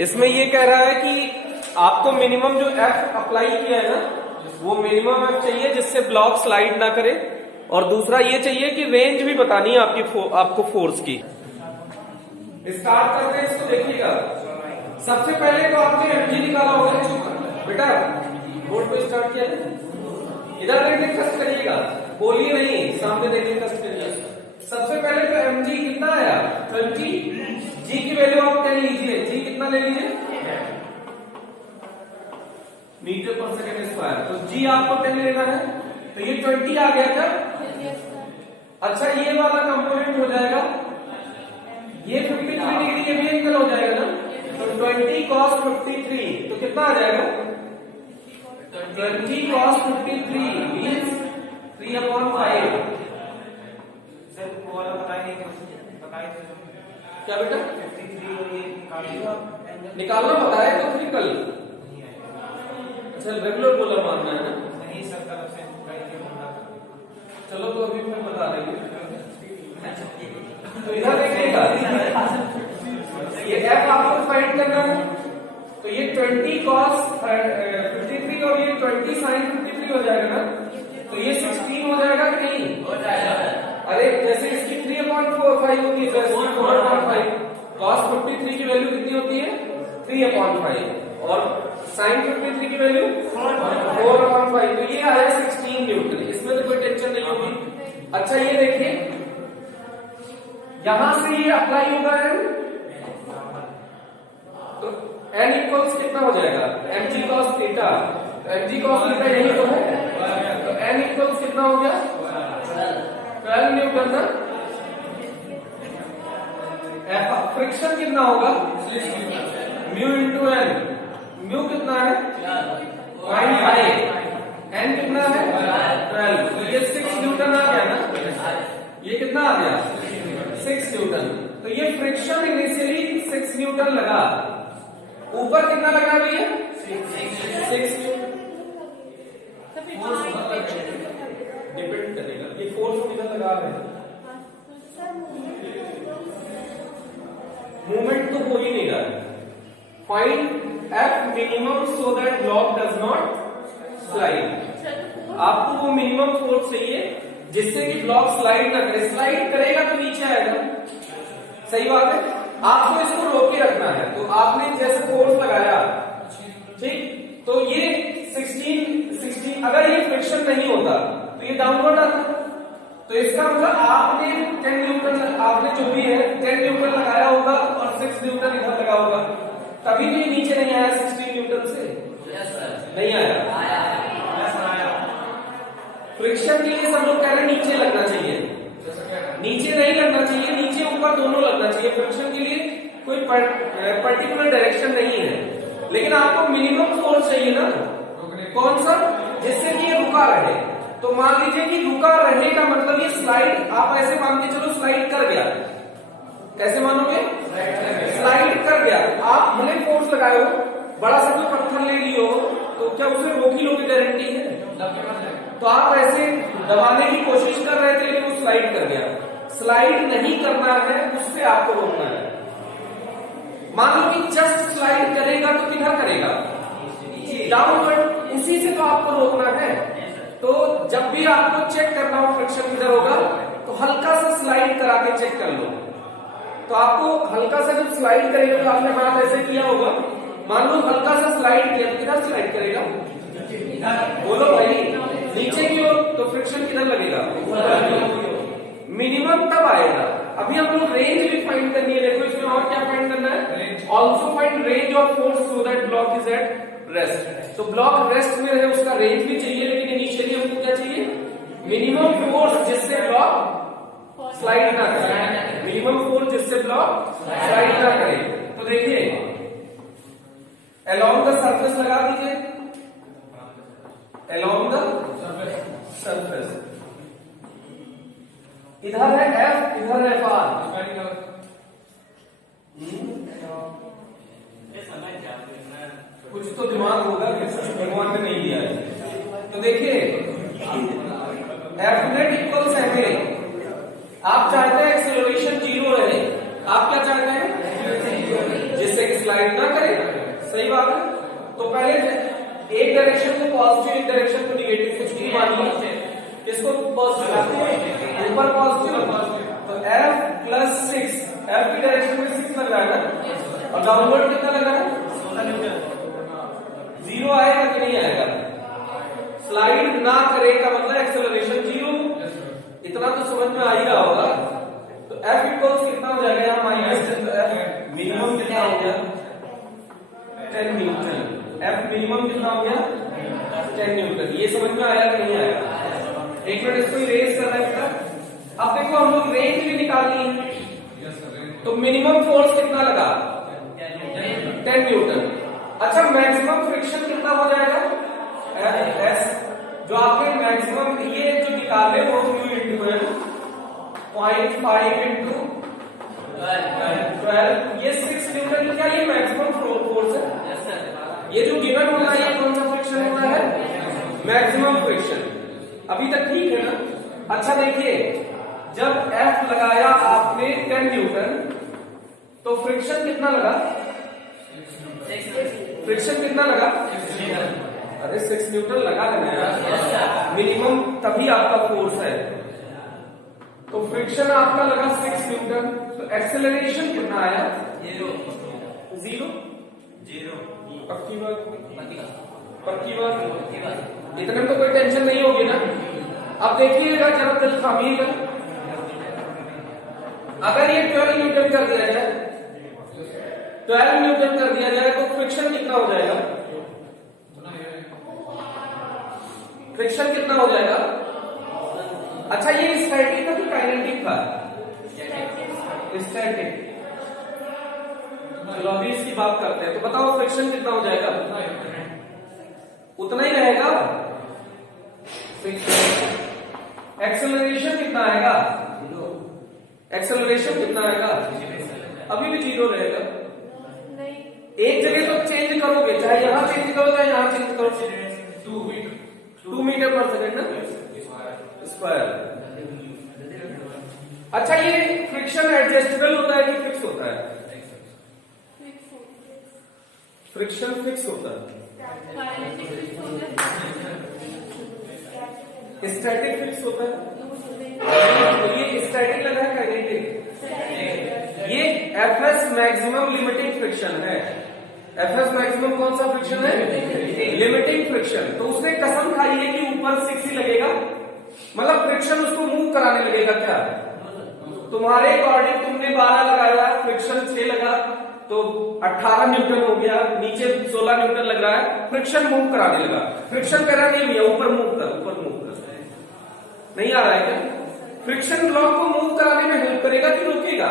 इसमें ये कह रहा है कि आपको मिनिमम जो एफ अप्लाई किया है ना, वो मिनिमम एफ चाहिए जिससे ब्लॉक स्लाइड ना करे, और दूसरा ये चाहिए कि रेंज भी बतानी है आपको फोर्स की। स्टार्ट करते हैं इसको, देखिएगा। सबसे पहले तो आपने एमजी निकाला होगा बेटा, बोर्ड पे स्टार्ट किया है, इधर देखिए कस्ट करिएगा, बोलिए नहीं, सामने देखिए कस्ट करिए। सबसे पहले तो एमजी कितना आया 20, जी की वैल्यू आप 10 लीजिए, जी कितना ले लीजिए मीटर पर सेकंड स्क्वायर, तो जी आपको 10 लेना है, तो ये 20 आ गया था। अच्छा ये वाला कंपोनेंट हो जाएगा, ये 53 डिग्री ये भी एंगल हो जाएगा ना, तो 20 cos 53, तो कितना आ जाएगा 20 cos 53 मींस 3/5। सर वो वाला बताएंगे क्या बेटा 53 और ये निकालना पता है तो फिर कल। अच्छा रेगुलर बोला मानना है ना, नहीं सर तरफ से चलो तो अभी मैं बता देंगे। तो इधर देखिएगा, ये एफ आपको फाइंड करना है, तो ये 20 cos 53 और ये 20 sin 53 हो जाएगा ना, तो ये 16 हो जाएगा कि नहीं हो जाएगा। अरे जैसे इसकी 3/5 होती है, वैसे 4/5 cos 53 की वैल्यू कितनी होती है 3/5 और sin 53 की वैल्यू 4/5, तो ये आया 16 न्यूटन। इसमें तो कोई टेंशन नहीं होगी। अच्छा ये देखिए, यहां से ये अप्लाई होगा एन, तो एन इक्वल्स कितना हो जाएगा mg cos theta, mg cos theta यही तो है, तो एन इक्वल्स कितना हो गया 12 न्यूटन ना। फ्रिक्शन कितना होगा म्यू इंटू एन, म्यू कितना है 0.5, एन कितना है 12, तो ये 6 न्यूटन आ गया ना, ये कितना आ गया 6 न्यूटन। तो ये फ्रिक्शन इनिशियली 6 न्यूटन लगा, ऊपर कितना लगा भैया 6 डिपेंड करेगा, ये फोर्स कितना लगा रहे हैं, मूवमेंट तो हो ही नहीं रहा है। Find F minimum so that block does not slide. आपको वो मिनिमम फोर्स चाहिए जिससे कि ब्लॉक स्लाइड ना करे, स्लाइड करेगा तो नीचे आएगा, सही बात है। आपको इसको रोके रखना है, तो आपने जैसे फोर्स लगाया ठीक, तो ये 16 अगर ये फ्रिक्शन नहीं होता तो ये डाउनवर्ड आता, तो इसका मतलब आपने 10 न्यूटन, आपने जो भी है 10 न्यूटन लगाया होगा और 6 न्यूटन इधर लगा होगा, तभी भी नीचे नहीं आया 16 न्यूटन से, नहीं आया। फ्रिक्शन के लिए सब लोग कह रहे हैं नीचे लगना चाहिए, नीचे नहीं लगना चाहिए, नीचे ऊपर दोनों लगना चाहिए। फ्रिक्शन के लिए कोई पर्टिकुलर डायरेक्शन नहीं है, लेकिन आपको मिनिमम फोर्स चाहिए ना, कौन सा, जिससे कि ये रुका रहे। तो मान लीजिए कि रुका रहे का मतलब ये स्लाइड, आप ऐसे मान के चलो स्लाइड कर गया, कैसे मानोगे स्लाइड कर गया, आप भले फोर्स लगाए हो, बड़ा सा कोई पत्थर ले लियो, तो क्या उसे रोक ही लोगे, गारंटी है। तो आप ऐसे दबाने की कोशिश कर रहे थे लेकिन वो स्लाइड कर गया, स्लाइड नहीं करना है, उससे आपको रोकना है। मान लो कि जस्ट स्लाइड करेगा तो किधर करेगा डाउनवर्ड, उसी से तो आपको रोकना है। तो जब भी आपको चेक करना हो फ्रिक्शन किधर होगा, तो हल्का सा स्लाइड करा के चेक कर लो। तो आपको हल्का सा जब स्लाइड करेगा, तो आपने हाथ ऐसे किया होगा, मान लो हल्का सा स्लाइड किया, किधर स्लाइड करेगा बोलो भाई, नीचे की ओर, तो फ्रिक्शन किधर लगेगा मिनिमम तब आएगा। अभी हम लोग रेंज भी फाइंड करनी है, देखो इसमें और क्या फाइंड करना है, also find range of force so that block is at rest. तो ब्लॉक रेस्ट में है, उसका रेंज भी चाहिए, लेकिन इनिशियली हमको क्या चाहिए मिनिमम फोर्स जिससे ब्लॉक स्लाइड ना करे, मिनिमम फोर्स जिससे ब्लॉक स्लाइड ना करे। तो देखिए अलोंग द सरफेस लगा दीजिए, अलोंग द सरफेस, इधर है एफ, इधर है आर, कुछ तो दिमाग होगा, भगवान ने नहीं दिया है। तो देखिए एफ नेट इक्वल्स है, आप चाहते हैं एक्सेलरेशन 0 रहे, आप क्या चाहते हैं पॉजिटिव, ऊपर पॉजिटिव, तो F प्लस 6, F की डायरेक्शन में 6 लग रहा है ना, और डाउनवर्ड कितना लग रहा है? 0 आएगा कि नहीं आएगा? स्लाइड ना करे का मतलब एक्सेलरेशन 0, इतना तो समझ में आ ही रहा होगा। तो F इक्वल्स कितना हो जाएगा यहाँ माइनस F मिनिमम कितना हो गया? 10 न्यूटन। F मिनिमम कितना हो गया? 10 न्यूटन। ये समझ में आया कि नहीं आया? एक मिनट इसको इरेज करना है बेटा। अब देखो हम लोग रेंज भी निकालनी है, तो मिनिमम फोर्स कितना लगा? 10 न्यूटन। अच्छा मैक्सिमम फ्रिक्शन कितना हो जाएगा? F जो आपने मैक्सिमम ये जो निकाले वो म्यू इंटू 0.5 इंटू 12, ये 6 न्यूटन क्या ये मैक्सिमम फोर्स है? ये जो गिवन होना है ये कौन सा फ्रिक्शन होना है? Maximum friction. अभी तक ठीक है ना? अच्छा देखिए, जब F लगाया आपने 10 न्यूटन तो फ्रिक्शन कितना लगा? फ्रिक्शन कितना लगा? अरे 6 न्यूटन लगा देना यार, मिनिमम तभी आपका फोर्स है। तो फ्रिक्शन आपका लगा 6 न्यूटन, तो एक्सेलरेशन कितना आया? 0। पक्की बात? पक्की बात? इतने में तो कोई टेंशन नहीं होगी ना। अब देखिएगा जरा दिल थामिएगा, अगर ये 12 न्यूटन कर दिया जाए, 12 न्यूटन कर दिया जाए तो फ्रिक्शन कितना हो जाएगा? फ्रिक्शन कितना हो जाएगा? अच्छा ये स्टैटिक था कि काइनेटिक था? स्टैटिक। चलो अभी इसकी बात करते हैं, तो बताओ फ्रिक्शन कितना हो जाएगा? उतना ही रहेगा। एक्सेलरेशन कितना आएगा? एक्सेलरेशन कितना आएगा? अभी भी 0 रहेगा। एक जगह तो चेंज करोगे, चाहे यहां चेंज करो चाहे यहां चेंज करो, 2 मीटर पर सेकेंड ना स्क्वायर। अच्छा ये फ्रिक्शन एडजस्टेबल होता है कि फिक्स होता है? फ्रिक्शन फिक्स होता है। स्टैटिक फिक्स होता है। तो ये स्टैटिक लगा है काइनेटिक? ये एफएस मैक्सिमम लिमिटिंग फ्रिक्शन है। एफएस मैक्सिमम कौन सा फ्रिक्शन है? Limiting friction. तो उसने कसम खाई है कि ऊपर 6 ही लगेगा, मतलब फ्रिक्शन उसको मूव कराने लगेगा। क्या तुम्हारे अकॉर्डिंग तुमने 12 लगाया, फ्रिक्शन 6 लगा तो 18 न्यूटन हो गया, नीचे 16 न्यूटन लग रहा है, फ्रिक्शन मूव कराने लगा। फ्रिक्शन करा नहीं भैया, ऊपर मूव कर, ऊपर मूव कर। नहीं आ रहा है क्या? फ्रिक्शन ब्लॉक को मूव कराने में हेल्प करेगा कि रोकेगा?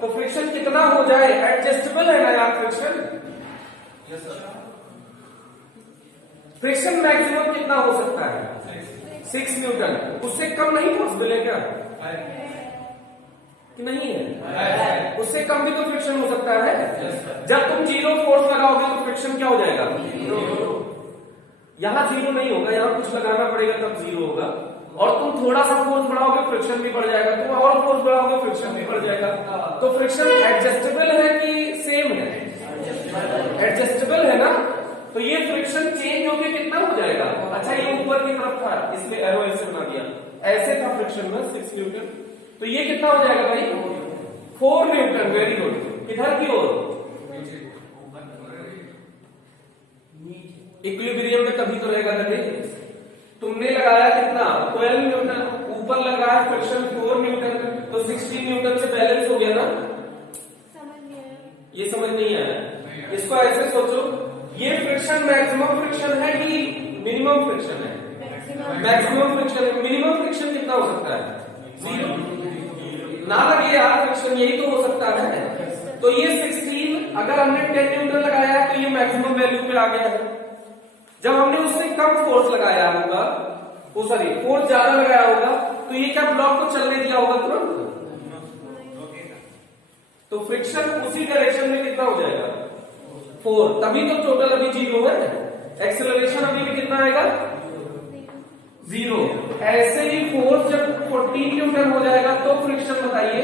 तो फ्रिक्शन कितना हो जाए? एडजस्टेबल है ना यार फ्रिक्शन? फ्रिक्शन मैक्सिमम कितना हो सकता है? 6 न्यूटन। उससे कम नहीं पॉसिबल है क्या? कि नहीं है? उससे कम भी तो फ्रिक्शन हो सकता है। जब तुम 0 फोर्स लगाओगे तो फ्रिक्शन क्या हो जाएगा? 0। यहां 0 नहीं होगा, यहां कुछ लगाना पड़ेगा तब 0 होगा। और तुम थोड़ा सा फोर्स बढ़ाओगे फ्रिक्शन भी बढ़ जाएगा, तुम और फोर्स बढ़ाओगे फ्रिक्शन भी बढ़ जाएगा। तो फ्रिक्शन एडजस्टेबल है कि सेम है? एडजस्टेबल है ना। तो ये फ्रिक्शन चेंज होके कितना हो जाएगा? अच्छा ये ऊपर की तरफ था इसलिए एरो ऐसे बना दिया, ऐसे था फ्रिक्शन में 6 न्यूटन, तो ये कितना हो जाएगा भाई? 4 न्यूटन। Very good. इधर की ओर इक्विलिब्रियम में तभी तो रहेगा ना। तुमने लगाया कितना? 12 न्यूटन, ऊपर लगा है फ्रिक्शन 4 न्यूटन, तो 16 न्यूटन से बैलेंस हो गया ना। ये समझ नहीं आया? इसको ऐसे सोचो, ये फ्रिक्शन मैक्सिमम फ्रिक्शन है कि मिनिमम फ्रिक्शन है? मैक्सिमम फ्रिक्शन है। मिनिमम फ्रिक्शन कितना हो सकता है? 0 ना लगे यार फ्रिक्शन, यही तो हो सकता है। तो ये 16, अगर हमने 10 न्यूटन लगाया है तो ये मैक्सिमम वैल्यू पे आ गया है। जब हमने उससे कम फोर्स लगाया होगा, वो सॉरी फोर्स ज्यादा लगाया होगा, तो ये क्या ब्लॉक को चलने दिया होगा तुरंत? तो फ्रिक्शन उसी डायरेक्शन में कितना हो जाएगा? 4। तभी तो टोटल अभी 0 है। एक्सेलरेशन अभी भी कितना आएगा? 0। ऐसे ही फोर्स जब 14 न्यूटन हो जाएगा तो फ्रिक्शन बताइए।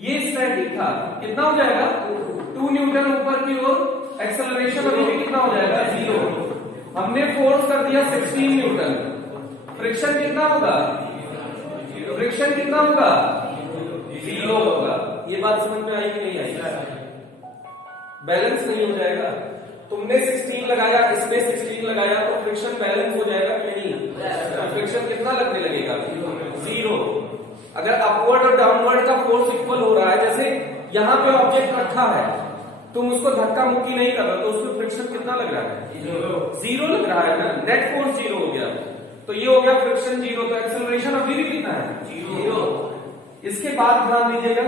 ये स्टैटिक था, कितना हो जाएगा? 2 न्यूटन ऊपर की ओर। एक्सेलरेशन अभी भी कितना हो जाएगा? 0। हमने फोर्स कर दिया 16 न्यूटन, फ्रिक्शन कितना होगा? फ्रिक्शन कितना होगा? 0 होगा। ये बात समझ में आई कि नहीं आई? बैलेंस नहीं हो जाएगा। तुमने 16 लगाया, इसमें 16 लगाया, तो फ्रिक्शन बैलेंस हो जाएगा कि नहीं? फ्रिक्शन कितना लगने लगेगा? 0। अगर अपवर्ड और डाउनवर्ड का फोर्स इक्वल हो रहा है, जैसे यहां पे ऑब्जेक्ट रखा है, तुम उसको धक्का मुक्की नहीं कर रहे, तो उसमें फ्रिक्शन कितना लग रहा है? 0 लग रहा है ना। नेट फोर्स 0 हो गया, तो ये हो गया फ्रिक्शन 0। तो एक्सेलरेशन अभी भी कितना है? 0। इसके बाद ध्यान दीजिएगा,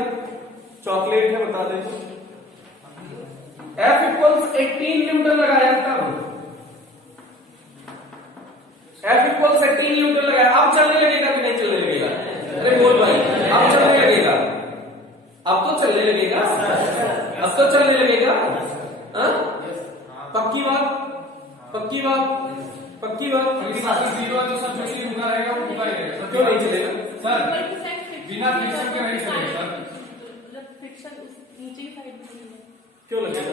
चॉकलेट है बता दें, F इक्वल्स 18 न्यूटन लगाया तब, F इक्वल्स 18 न्यूटन लगाया, अब चलने लगेगा कि नहीं चलने लगेगा? अरे बोल भाई, अब चलने लगेगा? अब तो चलने लगेगा, अब तो चलने लगेगा। पक्की बात, पक्की बात, पक्की बात। क्यों नहीं चलेगा सर? बिना फ्रिक्शन के नहीं चलेगा सर। फ्रिक्शन नीचे की साइड में नहीं है। क्यों लगेगा?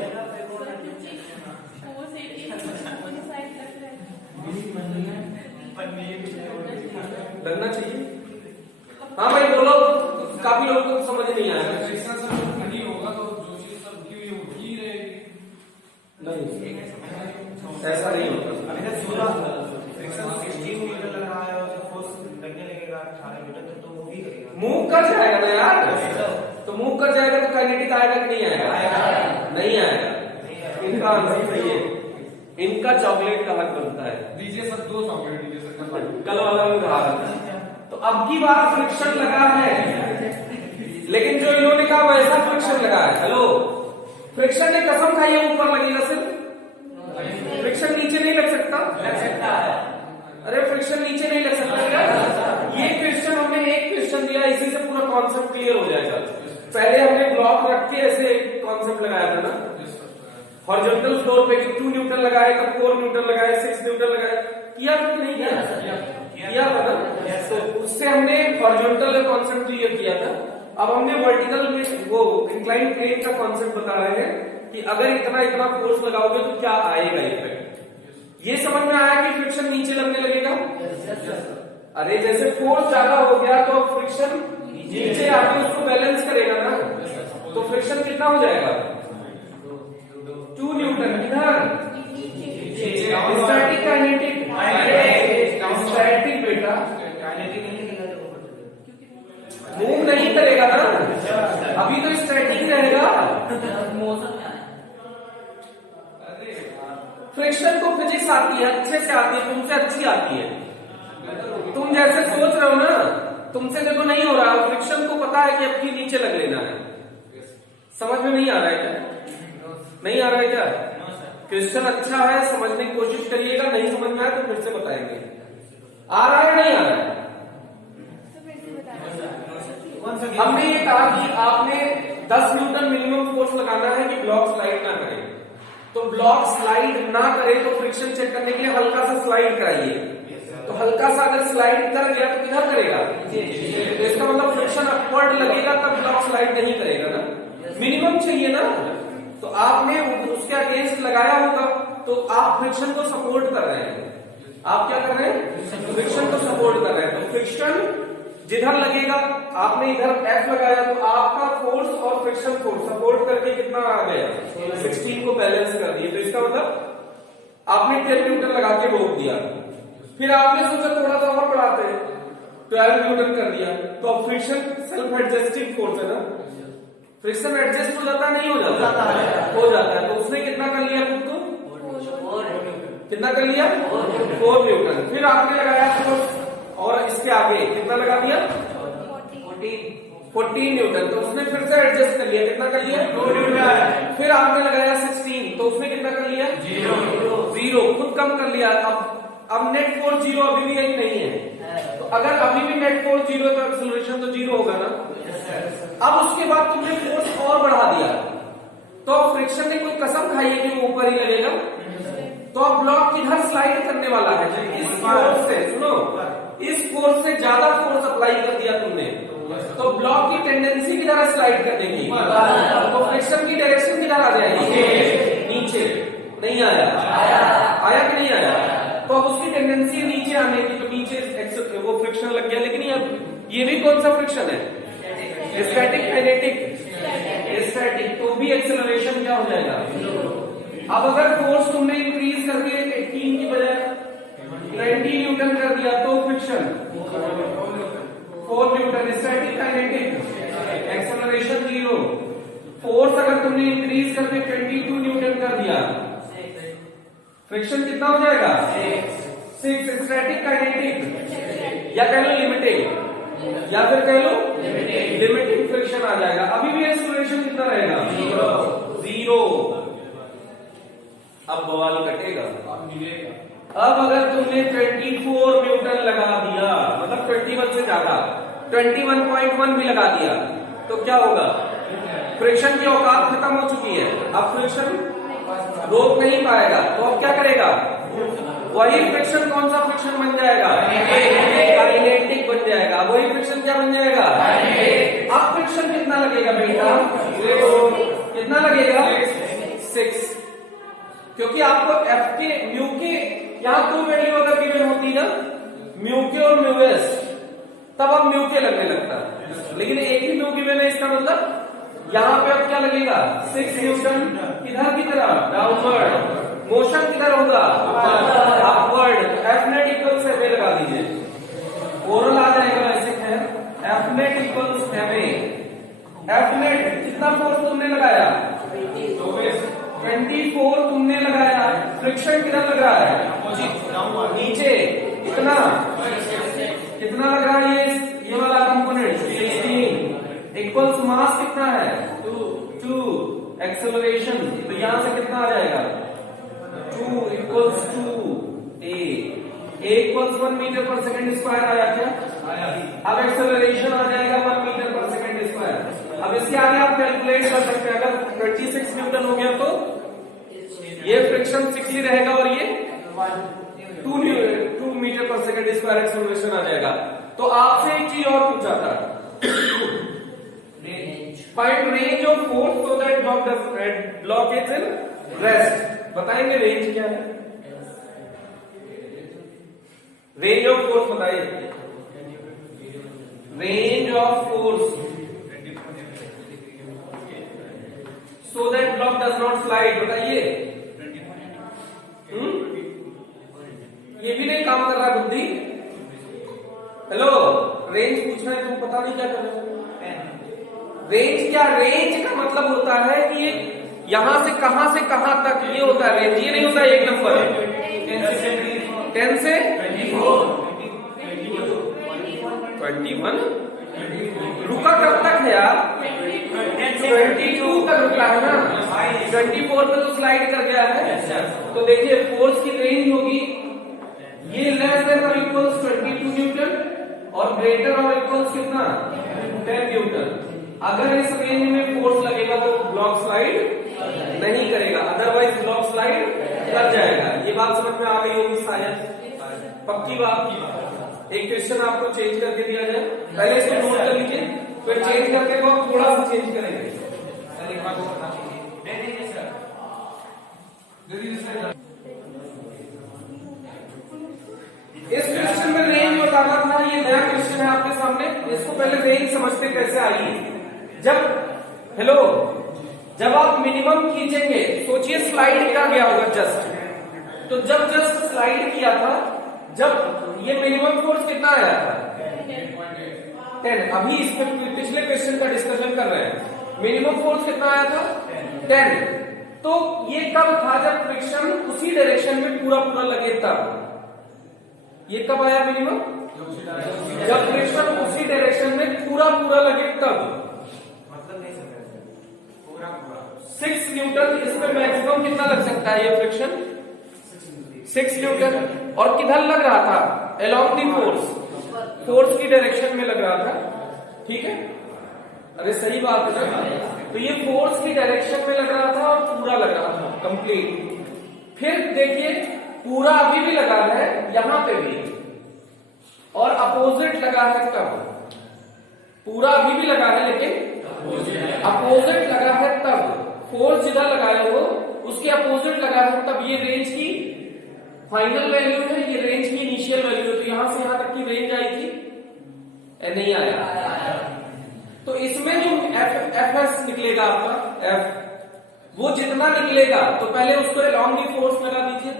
लगना चाहिए। हाँ भाई बोलो, काफी लोगों को समझ नहीं आया। फ्रिक्शन सर नहीं होगा तो जो चीज सब रुकी हुई होगी ही रहेगी। नहीं, ऐसा नहीं होता। फ्रिक्शन 16 मीटर लग रहा है और फोर्स लगने लगेगा 18 मीटर, तो वो भी करेगा। मूव कर जाएगा ना यार, तो मूव कर जाएगा तो काइनेटिक आएगा कि नहीं आएगा? नहीं आएगा। इनका आंसर सही है, इनका चॉकलेट का हक बनता है। दीजिए सर, 2 चॉकलेट दीजिए सर। कल वाला में कहा तो अब की बार फ्रिक्शन लगा है, लेकिन जो इन्होंने कहा वैसा फ्रिक्शन लगा है। हेलो, फ्रिक्शन ने कसम खाई है ऊपर लगेगा सिर्फ, फ्रिक्शन नीचे नहीं लग सकता? लग सकता है। अरे फ्रिक्शन नीचे नहीं लग सकता यार। ये क्वेश्चन हमने एक क्वेश्चन दिया, इसी से पूरा कॉन्सेप्ट क्लियर हो जाएगा। पहले हमने ब्लॉक रख के ऐसे कॉन्सेप्ट लगाया था ना, हॉरिजॉन्टल फ्लोर पे 2 न्यूटन लगाए, तब 4 न्यूटन लगाए, 6 न्यूटन लगाए, किया कि नहीं किया था ना? तो उससे हमने हॉरिजॉन्टल कॉन्सेप्ट क्लियर किया था। अब हमने वर्टिकल में वो इंक्लाइन प्लेन का कॉन्सेप्ट बता रहे हैं कि अगर इतना इतना फोर्स लगाओगे तो क्या आएगा इफेक्ट। ये समझ में आया कि फ्रिक्शन नीचे लगने लगेगा? अरे जैसे फोर्स ज्यादा हो गया तो फ्रिक्शन नीचे आके उसको बैलेंस करेगा ना, तो फ्रिक्शन कितना हो जाएगा? 2 न्यूटन। इधर स्टैटिक काइनेटिक, स्टैटिक बेटा मूव नहीं करेगा ना, अभी तो स्टैटिक रहेगा। फ्रिक्शन को फिजिक्स आती है, अच्छे से आती है, तुमसे अच्छी आती है। तुम जैसे सोच रहे हो ना, तुमसे देखो नहीं हो रहा, फ्रिक्शन को पता है कि अब की नीचे लग लेना है। समझ में नहीं आ रहा है क्या? नहीं आ रहा है क्या? क्वेश्चन अच्छा है, समझने की कोशिश करिएगा, नहीं समझ में आया तो फिर से बताएंगे। आ रहा है नहीं आ रहा है? हमने ये कहा कि आपने 10 न्यूटन मिनिमम फोर्स लगाना है कि ब्लॉक स्लाइड ना करे। तो ब्लॉक स्लाइड ना करे तो फ्रिक्शन चेक करने के लिए हल्का सा स्लाइड कराइए। तो हल्का सा अगर स्लाइड कर गया तो किधर करेगा? तो इसका मतलब फ्रिक्शन अपवर्ड लगेगा तब ब्लॉक स्लाइड नहीं करेगा ना, मिनिमम चाहिए ना। तो आपने उसके अगेंस्ट लगाया होगा, तो आप फ्रिक्शन को सपोर्ट कर रहे हैं। आप क्या कर रहे हैं? फ्रिक्शन को सपोर्ट कर रहे हैं। तो फ्रिक्शन जिधर लगेगा, आपने इधर F लगाया तो आपका फोर्स और फ्रिक्शन फोर्स सपोर्ट करके कितना आ गया? 16 को बैलेंस कर दिया। तो इसका मतलब आपने 10 न्यूटन लगा के रोक दिया, फिर आपने सोचा थोड़ा सा और बढ़ाते हैं, 12 न्यूटन कर दिया, तो अब फ्रिक्शन सेल्फ एडजस्टिंग फोर्स है ना, फ्रिक्शन एडजस्ट हो जाता नहीं हो जाता? हो जाता है। तो उसने कितना कर लिया खुद को? कितना कर लिया? 4 न्यूटन। फिर आपने लगाया फोर्स और इसके आगे कितना लगा दिया? 14 न्यूटन। तो उसने फिर से एडजस्ट कर लिया, कितना कर लिया? 2 न्यूटन। फिर आपने लगाया 16, तो उसने कितना कर लिया? 0। खुद कम कर लिया। अब नेट फोर्स 0 अभी भी यही नहीं है। तो अगर अभी भी नेट फोर्स 0 तो एक्सेलरेशन तो 0 होगा ना। अब उसके बाद तुमने फोर्स और बढ़ा दिया, तो फ्रिक्शन ने कोई कसम खाई है कि वो ऊपर ही लगेगा। तो अब ब्लॉक किधर स्लाइड करने वाला है? इस फोर्स से, सुनो, इस फोर्स से ज्यादा फोर्स अप्लाई कर दिया तुमने, तो ब्लॉक की टेंडेंसी किधर स्लाइड करने की? तो फ्रिक्शन की डायरेक्शन किधर आ जाएगी? नीचे। नहीं आया? आया कि नहीं आया? तो अब उसकी टेंडेंसी नीचे आने की, तो नीचे ये भी कौन सा फ्रिक्शन है? Static kinetic. स्टैटिक तो भी एक्सेलरेशन क्या हो जाएगा? अब अगर फोर्स तुमने इंक्रीज करके 18 की बजाय 20 न्यूटन कर दिया तो friction 4 Newton. Static kinetic acceleration 0। Force अगर तुमने इंक्रीज करके 22 न्यूटन कर दिया, फ्रिक्शन कितना हो जाएगा? 6। स्टैटिक काइनेटिक या कह लो लिमिटिंग, या फिर कह लो लिमिटिंग फ्रिक्शन आ जाएगा। अभी भी एक्सेलरेशन कितना रहेगा? 0। अब बवाल कटेगा। अब अगर तुमने 24 न्यूटन लगा दिया, मतलब 21 से ज्यादा, 21.1 भी लगा दिया, तो क्या होगा? फ्रिक्शन की औकात खत्म हो चुकी है, अब फ्रिक्शन रोक नहीं पाएगा। तो अब क्या करेगा? वही फ्रिक्शन कौन सा फ्रिक्शन बन जाएगा? काइनेटिक बन जाएगा। वही फ्रिक्शन क्या बन जाएगा? अब फ्रिक्शन कितना लगेगा बेटा? कितना लगेगा? 6। क्योंकि आपको एफ के म्यू के यहां 2 वैल्यू अगर गिवन होती ना, म्यू के और म्यू एस, तब अब म्यू के लगने लगता। लेकिन एक ही म्यू गिवन है, इसका मतलब यहां पे अब क्या लगेगा? 6 न्यूटन। किधर की तरह? डाउनवर्ड। मोशन किधर होगा? अपवर्ड। एफ नेट इक्वल से एम लगा दीजिए, ओरल आ जाएगा वैसे। है F net equals M A. F net कितना फोर्स तुमने लगाया? 24 तुमने लगाया। फ्रिक्शन किधर लग रहा है? नीचे। कितना कितना लग रहा है? ये वाला कंपोनेंट 16 इक्वल्स मास कितना है? 2। एक्सेलरेशन तो यहां से कितना आ जाएगा? 2 इक्वल्स 2 ए इक्वल्स 1 मीटर पर सेकंड स्क्वायर आया क्या? अब एक्सेलरेशन आ जाएगा 1 मीटर पर सेकंड स्क्वायर। अब इसके आगे आप कैलकुलेट कर सकते हैं। अगर 26 न्यूटन हो गया तो ये फ्रिक्शन 6 ही रहेगा और ये 2 मीटर पर सेकंड स्क्वायर एक्सेलरेशन आ जाएगा। तो आपसे एक चीज और पूछा था, find range of force so that block is in rest. बताएंगे रेंज क्या है? रेंज ऑफ फोर्स बताइए। Range of force so that block does not slide, बताइए। ये भी नहीं काम कर रहा बुद्धि। हेलो, रेंज पूछना है, तुम पता नहीं क्या कर रहे हो। रेंज क्या? रेंज का मतलब होता है कि ये यहां से कहां तक ये होता है रेंज। ये नहीं होता एक नंबर 10 से 21। रुका कब तक है यार? 22 तक रुका है ना। 24 पे तो स्लाइड कर गया है। तो देखिए फोर्स की रेंज होगी ये लेस देन और इक्वल्स 22 न्यूटन और ग्रेटर और इक्वल्स कितना? 10 न्यूटन। अगर इस रेंज में फोर्स लगेगा तो ब्लॉक स्लाइड नहीं करेगा, अदरवाइज ब्लॉक स्लाइड कर जाएगा। ये बात समझ में आ गई होगी शायद, पक्की बात। एक क्वेश्चन आपको चेंज करके दिया जाए, पहले इसको नोट कर लीजिए, फिर चेंज करके वो थोड़ा सा चेंज करेंगे। इस क्वेश्चन में रेंज बताना था, ये नया क्वेश्चन है आपके सामने। इसको पहले रेंज समझते कैसे आई। जब आप मिनिमम खींचेंगे, सोचिए स्लाइड क्या गया होगा जस्ट, तो जब जस्ट स्लाइड किया था, जब ये मिनिमम फोर्स कितना आया था? 10। अभी इसमें पिछले क्वेश्चन का डिस्कशन कर रहे हैं। मिनिमम फोर्स कितना आया था? 10। तो ये कब था? जब फ्रिक्शन उसी डायरेक्शन में पूरा लगे तब। ये कब आया मिनिमम? जब फ्रिक्शन उसी डायरेक्शन में पूरा लगे तब। 6 न्यूटन। इसमें मैक्सिमम कितना लग सकता है ये फ्रिक्शन? 6 न्यूटन। और किधर लग रहा था? अलोंग दी फोर्स की डायरेक्शन में लग रहा था। ठीक है, अरे सही बात है ना। तो ये फोर्स की डायरेक्शन में लग रहा था और पूरा लग रहा था कंप्लीट। फिर देखिए पूरा अभी भी लगा है यहां पे भी, और अपोजिट लगा है तब। पूरा अभी भी लगा है लेकिन अपोजिट लगा है तब। फोर्स जिधर लगाया हो उसके अपोजिट लगा है तब। ये रेंज की फाइनल वैल्यू है, ये रेंज की इनिशियल वैल्यू है। तो यहां से यहां तक की रेंज आई थी नहीं आया। तो इसमें जो एफ एस निकलेगा आपका एफ, वो जितना निकलेगा तो पहले उसको अलॉन्ग दी फोर्स लगा दीजिए,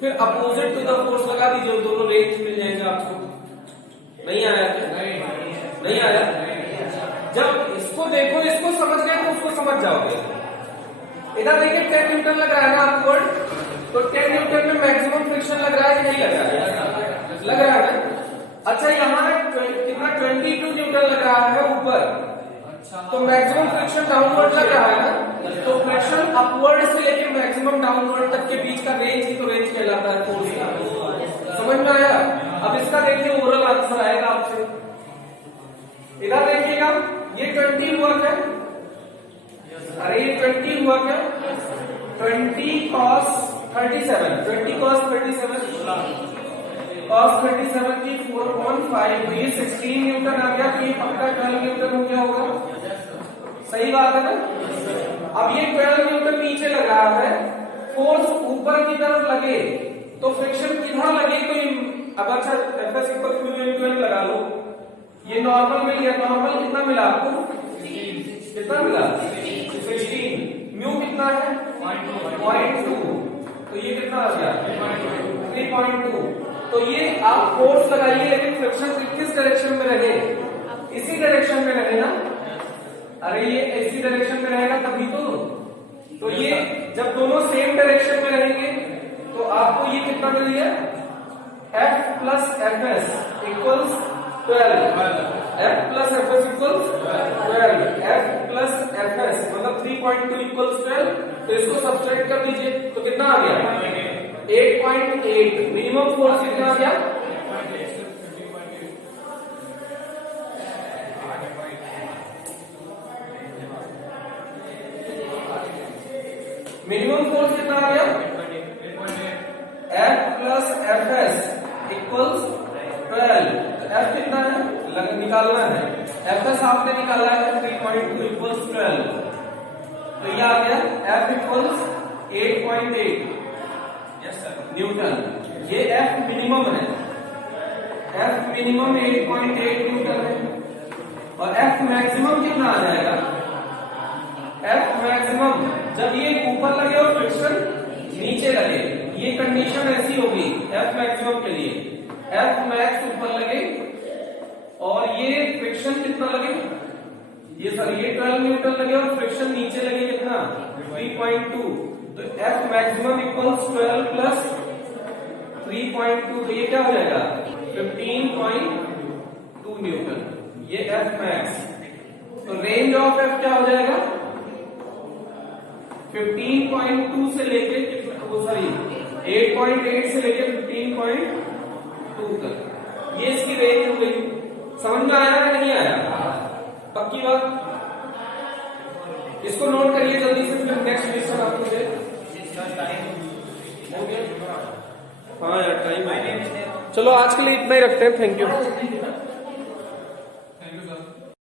फिर अपोजिट टू द फोर्स लगा दीजिए, दोनों रेंज मिल जाएंगे आपको। नहीं आया क्या? नहीं आया। जब इसको देखो, इसको समझ गए तो उसको समझ जाओगे। इधर देखिए 10 न्यूटन लग रहा है ना अपवर्ड, तो 10 न्यूटन में मैक्सिमम फ्रिक्शन लग रहा है कि नहीं लग रहा है? लग रहा है ना। अच्छा यहाँ कितना 22 न्यूटन लग रहा है ऊपर, तो मैक्सिमम फ्रिक्शन डाउनवर्ड लग रहा है ना। तो फ्रिक्शन अपवर्ड से लेके मैक्सिमम डाउनवर्ड तक के बीच का रेंज ही तो रेंज कहलाता है फोर्स का। समझ में आया? अब इसका देखिए ओरल आंसर आएगा आपसे। इधर देखिएगा ये 20 हुआ क्या? अरे ये 20 हुआ क्या? 20 cos 37, 20 cos 37 cos 37 की 4.5, तो ये 16 न्यूटन आ गया, तो ये पक्का 12 न्यूटन हो गया होगा। सही बात है ना? अब ये 12 न्यूटन नीचे लग रहा है, फोर्स ऊपर की तरफ लगे तो फ्रिक्शन कितना लगे, तो अब अच्छा FS equal to mu into N लगा लो। ये नॉर्मल मिल गया, नॉर्मल कितना मिला आपको? कितना मिला? 16। म्यू कितना है? 0.2, तो ये कितना आ गया? 3.2। तो ये आप फोर्स लगाइए, लेकिन फ्रिक्शन किस डायरेक्शन में रहे? इसी डायरेक्शन में रहे ना। अरे ये इसी डायरेक्शन में रहेगा तभी तो ये जब दोनों सेम डायरेक्शन में रहेंगे तो आपको ये कितना मिल गया? F plus F S equals 12, F plus F S equals 12, F plus F S मतलब 3.2 इक्वल्स 12। तो इसको सब्सट्रैक्ट कर दीजिए, तो कितना आ गया? 8.8। मिनिमम फोर्स कितना आ गया? मिनिमम फोर्स कितना आ गया? F plus F S equals 12। F कितना है? निकालना है। एफ एस आपने निकाला है 3.2 इक्वल्स 12, तो ये आ गया F इक्वल्स 8.8 न्यूटन। ये F मिनिमम है, F मिनिमम 8.8 न्यूटन है। और F मैक्सिमम कितना आ जाएगा? F मैक्सिमम जब ये ऊपर लगे और फ्रिक्शन नीचे लगे, ये कंडीशन ऐसी होगी F मैक्सिमम के लिए। F मैक्स ऊपर लगे और ये फ्रिक्शन कितना लगे? ये 12 न्यूटन लगे और फ्रिक्शन नीचे लगे कितना? 3.2। तो F मैक्सिमम इक्वल्स 12 प्लस 3.2, तो ये क्या हो जाएगा? 15.2 न्यूटन। ये F मैक्स। तो रेंज ऑफ F क्या हो जाएगा? 15.2 से लेके 8.8 से लेके 15.2 तक, ये इसकी रेंज हो गई। समझ में आया या नहीं आया? पक्की बात? इसको नोट करिए जल्दी से, फिर नेक्स्ट क्वेश्चन आपको दे। हाँ यार टाइम है। चलो आज के लिए इतना ही रखते हैं। Thank you.